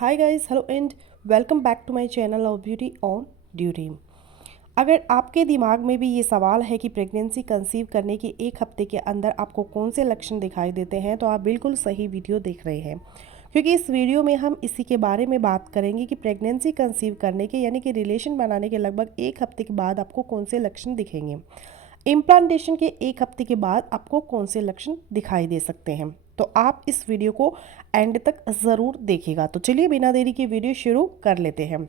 Hi guys, hello and welcome back to my channel of beauty on duty. अगर आपके दिमाग में भी ये सवाल है कि प्रेगनेंसी कंसीव करने के एक हफ्ते के अंदर आपको कौन से लक्षण दिखाई देते हैं, तो आप बिल्कुल सही वीडियो देख रहे हैं, क्योंकि इस वीडियो में हम इसी के बारे में बात करेंगे कि प्रेगनेंसी कंसीव करने के यानी कि रिलेशन बनाने के लगभग एक हफ्ते के बाद आपको कौन से लक्षण दिखेंगे। इम्प्लांटेशन के एक हफ्ते के बाद आपको कौन से लक्षण दिखाई दे सकते हैं। तो आप इस वीडियो को एंड तक ज़रूर देखिएगा। तो चलिए बिना देरी के वीडियो शुरू कर लेते हैं।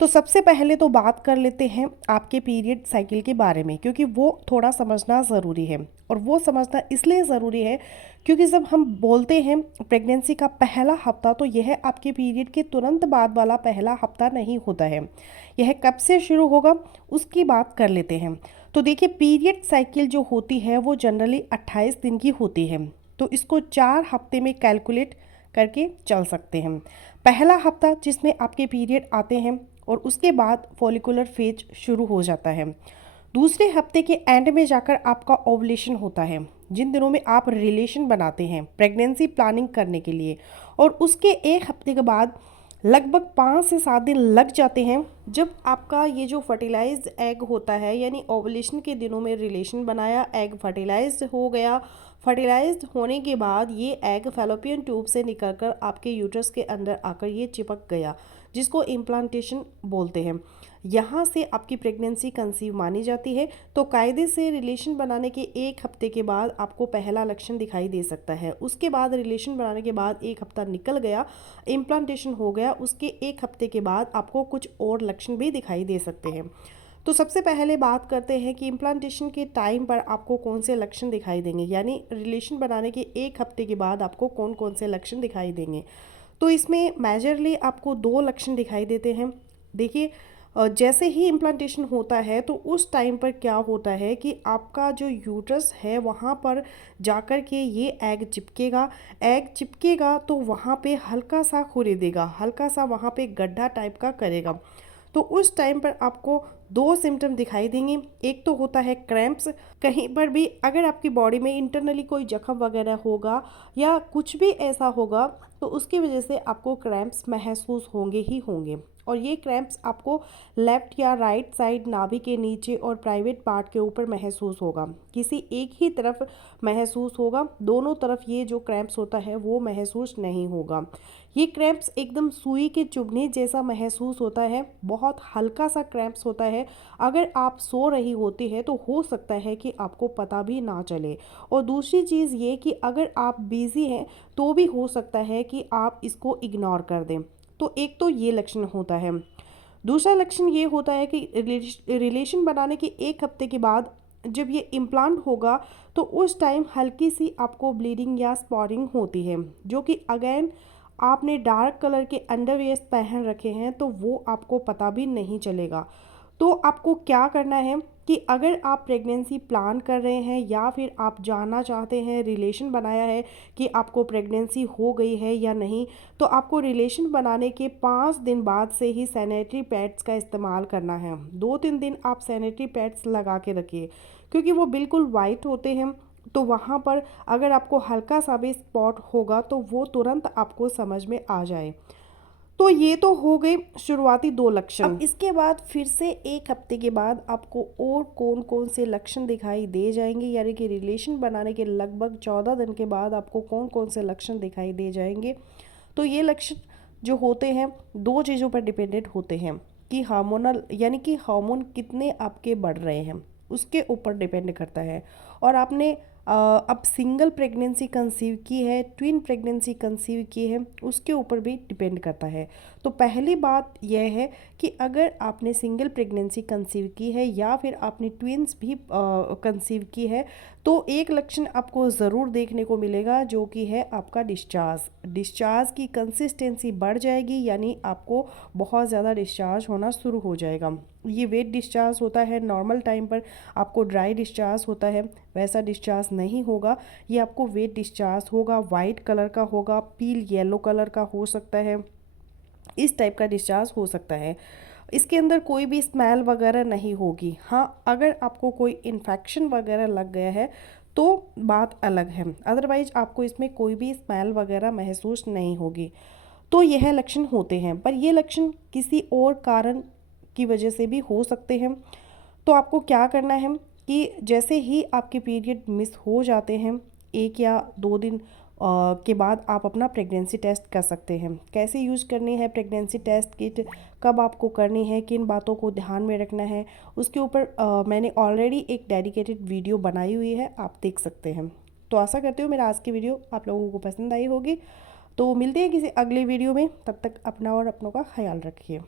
तो सबसे पहले तो बात कर लेते हैं आपके पीरियड साइकिल के बारे में, क्योंकि वो थोड़ा समझना ज़रूरी है। और वो समझना इसलिए ज़रूरी है क्योंकि जब हम बोलते हैं प्रेगनेंसी का पहला हफ्ता, तो यह आपके पीरियड के तुरंत बाद वाला पहला हफ्ता नहीं होता है। यह कब से शुरू होगा उसकी बात कर लेते हैं। तो देखिए, पीरियड साइकिल जो होती है वो जनरली 28 दिन की होती है। तो इसको 4 हफ्ते में कैलकुलेट करके चल सकते हैं। पहला हफ्ता जिसमें आपके पीरियड आते हैं और उसके बाद फॉलिकुलर फेज शुरू हो जाता है। दूसरे हफ्ते के एंड में जाकर आपका ओवुलेशन होता है, जिन दिनों में आप रिलेशन बनाते हैं प्रेगनेंसी प्लानिंग करने के लिए। और उसके एक हफ्ते के बाद लगभग 5 से 7 दिन लग जाते हैं, जब आपका ये जो फर्टिलाइज्ड एग होता है, यानी ओवुलेशन के दिनों में रिलेशन बनाया, एग फर्टिलाइज्ड हो गया। फर्टिलाइज्ड होने के बाद ये एग फैलोपियन ट्यूब से निकलकर आपके यूट्रस के अंदर आकर ये चिपक गया, जिसको इम्प्लांटेशन बोलते हैं। यहाँ से आपकी प्रेगनेंसी कंसीव मानी जाती है। तो कायदे से रिलेशन बनाने के एक हफ्ते के बाद आपको पहला लक्षण दिखाई दे सकता है। उसके बाद रिलेशन बनाने के बाद एक हफ्ता निकल गया, इम्प्लांटेशन हो गया, उसके एक हफ्ते के बाद आपको कुछ और लक्षण भी दिखाई दे सकते हैं। तो सबसे पहले बात करते हैं कि इम्प्लांटेशन के टाइम पर आपको कौन से लक्षण दिखाई देंगे, यानी रिलेशन बनाने के एक हफ्ते के बाद आपको कौन कौन से लक्षण दिखाई देंगे। तो इसमें मेजरली आपको 2 लक्षण दिखाई देते हैं। देखिए, जैसे ही इम्प्लांटेशन होता है तो उस टाइम पर क्या होता है कि आपका जो यूट्रस है वहाँ पर जाकर के ये एग चिपकेगा तो वहाँ पे हल्का सा खुरेदेगा, हल्का सा वहाँ पे गड्ढा टाइप का करेगा। तो उस टाइम पर आपको 2 सिम्टम दिखाई देंगे। एक तो होता है क्रैम्प्स। कहीं पर भी अगर आपकी बॉडी में इंटरनली कोई जख्म वगैरह होगा या कुछ भी ऐसा होगा, तो उसकी वजह से आपको क्रैम्प्स महसूस होंगे ही होंगे। और ये क्रैम्प्स आपको लेफ़्ट या राइट साइड नाभि के नीचे और प्राइवेट पार्ट के ऊपर महसूस होगा। किसी एक ही तरफ महसूस होगा, दोनों तरफ ये जो क्रैम्प्स होता है वो महसूस नहीं होगा। ये क्रैम्प्स एकदम सुई के चुभने जैसा महसूस होता है, बहुत हल्का सा क्रैम्प्स होता है। अगर आप सो रही होती है तो हो सकता है कि आपको पता भी ना चले। और दूसरी चीज़ ये कि अगर आप बिज़ी हैं तो भी हो सकता है कि आप इसको इग्नोर कर दें। तो एक तो ये लक्षण होता है। दूसरा लक्षण ये होता है कि रिलेशन बनाने के एक हफ्ते के बाद जब ये इम्प्लांट होगा तो उस टाइम हल्की सी आपको ब्लीडिंग या स्पॉटिंग होती है, जो कि अगेन आपने डार्क कलर के अंडरवियर्स पहन रखे हैं तो वो आपको पता भी नहीं चलेगा। तो आपको क्या करना है कि अगर आप प्रेगनेंसी प्लान कर रहे हैं या फिर आप जानना चाहते हैं, रिलेशन बनाया है कि आपको प्रेगनेंसी हो गई है या नहीं, तो आपको रिलेशन बनाने के 5 दिन बाद से ही सैनिटरी पैड्स का इस्तेमाल करना है। 2-3 दिन आप सैनिटरी पैड्स लगा के रखिए, क्योंकि वो बिल्कुल वाइट होते हैं। तो वहाँ पर अगर आपको हल्का सा भी स्पॉट होगा तो वो तुरंत आपको समझ में आ जाए। तो ये तो हो गए शुरुआती 2 लक्षण। अब इसके बाद फिर से एक हफ्ते के बाद आपको और कौन कौन से लक्षण दिखाई दे जाएंगे, यानी कि रिलेशन बनाने के लगभग 14 दिन के बाद आपको कौन कौन से लक्षण दिखाई दे जाएंगे। तो ये लक्षण जो होते हैं 2 चीज़ों पर डिपेंडेंट होते हैं कि हार्मोनल यानी कि हार्मोन कितने आपके बढ़ रहे हैं, उसके ऊपर डिपेंड करता है। और आपने अब सिंगल प्रेगनेंसी कंसीव की है, ट्विन प्रेगनेंसी कंसीव की है, उसके ऊपर भी डिपेंड करता है। तो पहली बात यह है कि अगर आपने सिंगल प्रेगनेंसी कंसीव की है या फिर आपने ट्विन्स भी कंसीव की है, तो एक लक्षण आपको ज़रूर देखने को मिलेगा, जो कि है आपका डिस्चार्ज की कंसिस्टेंसी बढ़ जाएगी, यानी आपको बहुत ज़्यादा डिस्चार्ज होना शुरू हो जाएगा। ये वेट डिस्चार्ज होता है, नॉर्मल टाइम पर आपको ड्राई डिस्चार्ज होता है, वैसा डिस्चार्ज नहीं होगा। ये आपको वेट डिस्चार्ज होगा, वाइट कलर का होगा, पील येलो कलर का हो सकता है, इस टाइप का डिस्चार्ज हो सकता है। इसके अंदर कोई भी स्मेल वगैरह नहीं होगी। हाँ, अगर आपको कोई इन्फेक्शन वगैरह लग गया है तो बात अलग है, अदरवाइज आपको इसमें कोई भी स्मेल वगैरह महसूस नहीं होगी। तो यह लक्षण होते हैं। पर ये लक्षण किसी और कारण की वजह से भी हो सकते हैं। तो आपको क्या करना है कि जैसे ही आपके पीरियड मिस हो जाते हैं 1 या 2 दिन के बाद आप अपना प्रेगनेंसी टेस्ट कर सकते हैं। कैसे यूज़ करनी है प्रेगनेंसी टेस्ट किट, कब आपको करनी है, किन बातों को ध्यान में रखना है, उसके ऊपर मैंने ऑलरेडी एक डेडिकेटेड वीडियो बनाई हुई है, आप देख सकते हैं। तो आशा करती हूँ मेरा आज की वीडियो आप लोगों को पसंद आई होगी। तो मिलते हैं किसी अगले वीडियो में, तब तक अपना और अपनों का ख्याल रखिए।